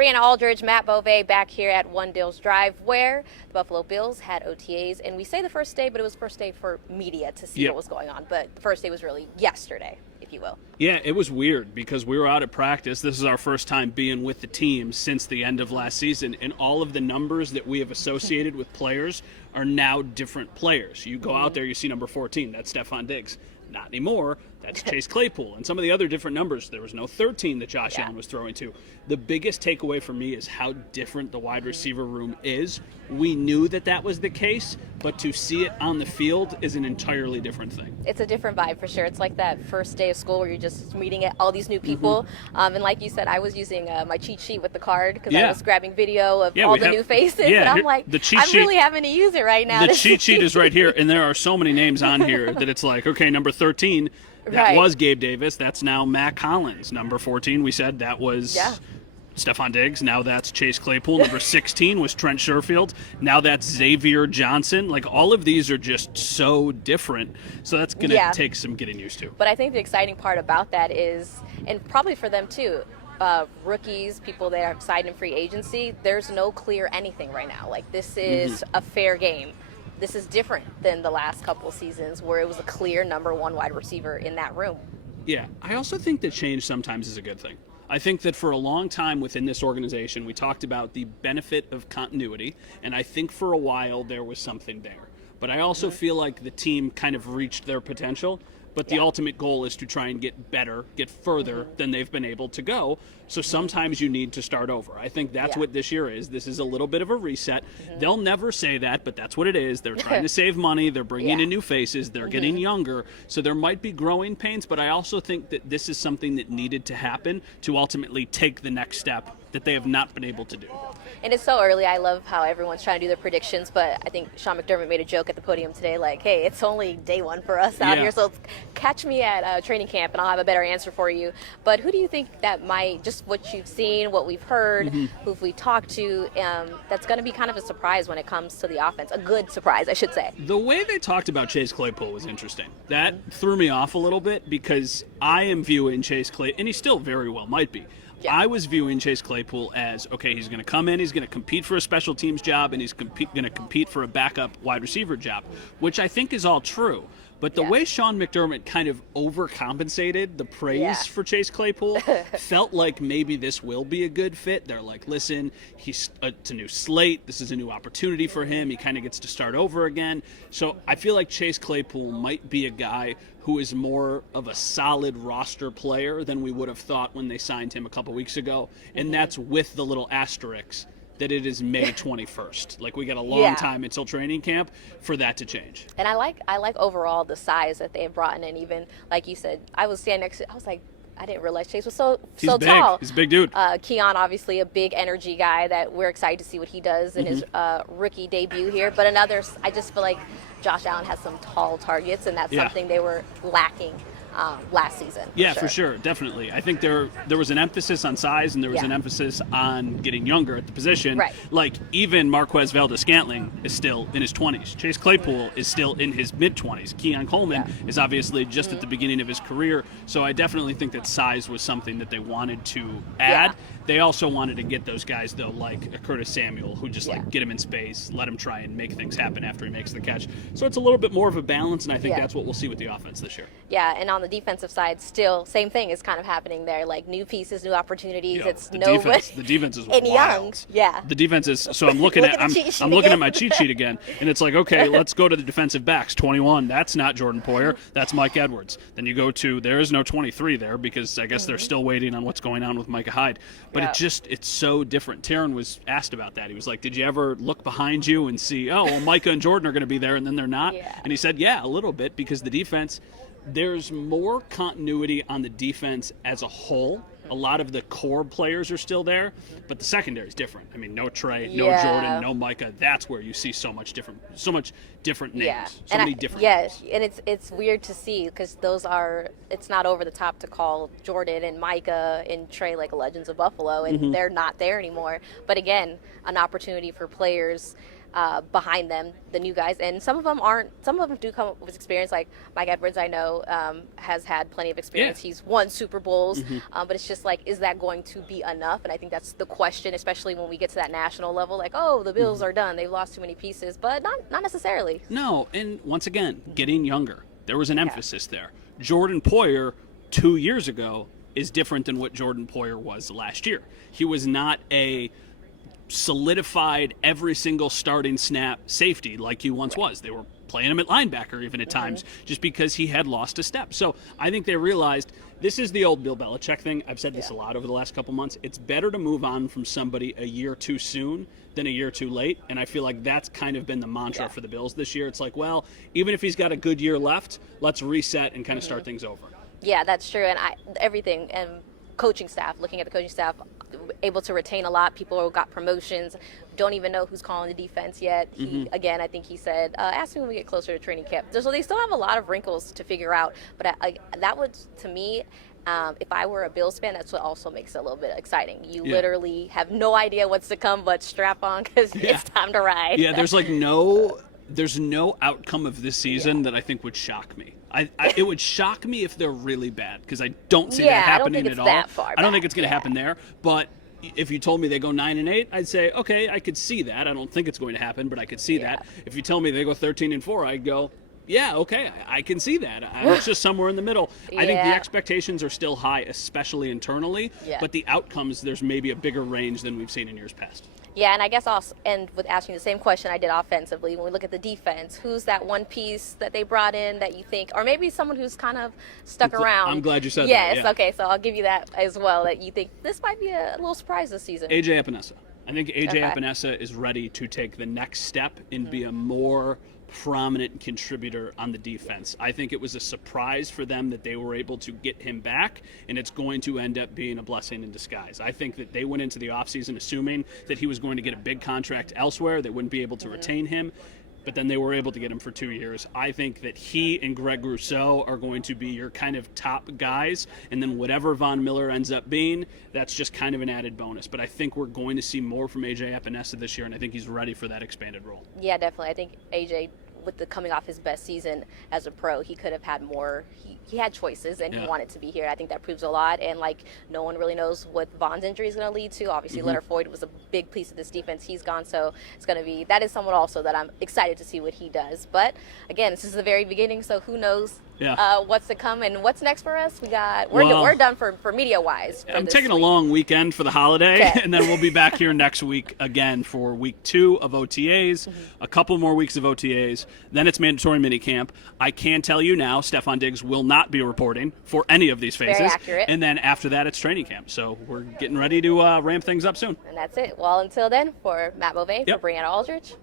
Brianna Aldridge, Matt Bove back here at One Dills Drive, where the Buffalo Bills had OTAs. And we say the first day, but it was first day for media to see what was going on. But the first day was really yesterday, if you will. Yeah, it was weird because we were out at practice. This is our first time being with the team since the end of last season, and all of the numbers that we have associated with players are now different players. You go out there, you see number 14, that's Stephon Diggs. Not anymore. That's Chase Claypool. And some of the other different numbers. There was no 13 that Josh Allen was throwing to. The biggest takeaway for me is how different the wide receiver room is. We knew that that was the case, but to see it on the field is an entirely different thing. It's a different vibe for sure. It's like that first day of school where you're just meeting all these new people. And like you said, I was using my cheat sheet with the card because I was grabbing video of all the new faces. And I'm like, I'm really having to use it right now. The cheat sheet is right here, and there are so many names on here that it's like, okay, number 13, that was Gabe Davis. That's now Matt Collins. Number 14, we said that was Stephon Diggs. Now that's Chase Claypool. Number 16 was Trent Sherfield. Now that's Xavier Johnson. Like, all of these are just so different. So that's going to take some getting used to. But I think the exciting part about that is, and probably for them too, rookies, people that are signed in free agency, there's no clear anything right now. Like, this is a fair game. This is different than the last couple of seasons where it was a clear number one wide receiver in that room. Yeah, I also think that change sometimes is a good thing. I think that for a long time within this organization, we talked about the benefit of continuity, and I think for a while there was something there. But I also feel like the team kind of reached their potential, but the ultimate goal is to try and get better, get further than they've been able to go. So sometimes you need to start over. I think that's what this year is. This is a little bit of a reset. They'll never say that, but that's what it is. They're trying to save money. They're bringing in new faces. They're getting younger. So there might be growing pains, but I also think that this is something that needed to happen to ultimately take the next step that they have not been able to do. And it's so early. I love how everyone's trying to do their predictions, but I think Sean McDermott made a joke at the podium today, like, hey, it's only day one for us out here, so catch me at training camp and I'll have a better answer for you. But who do you think that might, just what you've seen, what we've heard, who we talked to, that's going to be kind of a surprise when it comes to the offense? A good surprise, I should say. The way they talked about Chase Claypool was interesting. That threw me off a little bit because I am viewing Chase Claypool, and he still very well might be. I was viewing Chase Claypool as, okay, he's going to come in, he's going to compete for a special teams job, and he's going to compete for a backup wide receiver job, which I think is all true. But the way Sean McDermott kind of overcompensated the praise for Chase Claypool felt like maybe this will be a good fit. They're like, listen, it's a new slate. This is a new opportunity for him. He kind of gets to start over again. So I feel like Chase Claypool might be a guy who is more of a solid roster player than we would have thought when they signed him a couple weeks ago. And that's with the little asterisks that it is May 21st. Like, we got a long time until training camp for that to change. And I like overall the size that they have brought in. And even, like you said, I was standing next to, I was like, I didn't realize Chase was so tall. He's a big dude. Keon, obviously a big energy guy that we're excited to see what he does in his rookie debut here. But I just feel like Josh Allen has some tall targets, and that's something they were lacking last season. Yeah, for sure, definitely. I think there was an emphasis on size, and there was an emphasis on getting younger at the position. Right. Like, even Marquez Valdes-Scantling is still in his 20s. Chase Claypool is still in his mid-20s. Keon Coleman is obviously just at the beginning of his career. So I definitely think that size was something that they wanted to add. They also wanted to get those guys, though, like a Curtis Samuel, who just get him in space, let him try and make things happen after he makes the catch. So it's a little bit more of a balance, and I think that's what we'll see with the offense this year. Yeah, and on the defensive side, still same thing is kind of happening there. Like, new pieces, new opportunities. It's the defense is and wild. young. The defense is. So I'm looking at my cheat sheet again, and it's like, okay, let's go to the defensive backs. 21. That's not Jordan Poyer. That's Mike Edwards. Then you go to, there is no 23 there because I guess they're still waiting on what's going on with Micah Hyde. But it's so different. Taryn was asked about that. He was like, did you ever look behind you and see, oh, well, Micah and Jordan are going to be there, and then they're not? And he said, yeah, a little bit, because the defense, there's more continuity on the defense as a whole. A lot of the core players are still there, but the secondary is different. I mean, no Trey, no Jordan, no Micah. That's where you see so much different names, so many different names. And it's weird to see because it's not over the top to call Jordan and Micah and Trey like Legends of Buffalo, and they're not there anymore. But again, an opportunity for players behind them, the new guys, and some of them aren't. Some of them do come with experience. Like Mike Edwards, I know has had plenty of experience. He's won Super Bowls, but it's just like, is that going to be enough? And I think that's the question, especially when we get to that national level. Like, oh, the Bills are done; they've lost too many pieces, but not necessarily. No, and once again, getting younger. There was an emphasis there. Jordan Poyer 2 years ago is different than what Jordan Poyer was last year. He was not a solidified every single starting snap safety like he once was. They were playing him at linebacker even at times just because he had lost a step. So I think they realized this is the old Bill Belichick thing. I've said this a lot over the last couple months. It's better to move on from somebody a year too soon than a year too late. And I feel like that's kind of been the mantra for the Bills this year. It's like, well, even if he's got a good year left, let's reset and kind of start things over. Yeah, that's true. And everything and coaching staff, looking at the coaching staff, able to retain a lot. People who got promotions, don't even know who's calling the defense yet. Again, I think he said, ask me when we get closer to training camp. So they still have a lot of wrinkles to figure out. But that would, to me, if I were a Bills fan, that's what also makes it a little bit exciting. You literally have no idea what's to come, but strap on because it's time to ride. Yeah, there's no outcome of this season that I think would shock me. It would shock me if they're really bad because I don't see that happening at all. I don't think it's going to happen there. But if you told me they go 9-8, I'd say, okay, I could see that. I don't think it's going to happen, but I could see that. If you tell me they go 13-4, I'd go, yeah, okay, I can see that. It's just somewhere in the middle. I think the expectations are still high, especially internally, but the outcomes, there's maybe a bigger range than we've seen in years past. Yeah, and I guess I'll end with asking the same question I did offensively. When we look at the defense, who's that one piece that they brought in that you think, or maybe someone who's kind of stuck around? I'm glad you said that. Yes, okay, so I'll give you that as well, that you think this might be a little surprise this season. A.J. Epinesa. I think A.J. Epinesa is ready to take the next step and be a more prominent contributor on the defense. I think it was a surprise for them that they were able to get him back, and it's going to end up being a blessing in disguise. I think that they went into the offseason assuming that he was going to get a big contract elsewhere. They wouldn't be able to retain him, but then they were able to get him for 2 years. I think that he and Greg Rousseau are going to be your kind of top guys, and then whatever Von Miller ends up being, that's just kind of an added bonus. But I think we're going to see more from A.J. Epinesa this year, and I think he's ready for that expanded role. Yeah, definitely. I think A.J., with the coming off his best season as a pro, he could have had more. He had choices, and he wanted to be here. I think that proves a lot. And like, no one really knows what Von's injury is going to lead to. Obviously, Leonard Floyd was a big piece of this defense. He's gone, so it's going to be, that is someone also that I'm excited to see what he does. But again, this is the very beginning, so who knows what's to come and what's next for us. We're done for media wise. I'm taking a long weekend for the holiday, and then we'll be back here next week again for week 2 of OTAs, a couple more weeks of OTAs. Then it's mandatory minicamp. I can tell you now, Stefon Diggs will not be reporting for any of these phases. Very accurate. And then after that, it's training camp. So we're getting ready to ramp things up soon. And that's it. Well, until then, for Matt Bove, for Bree Aldridge,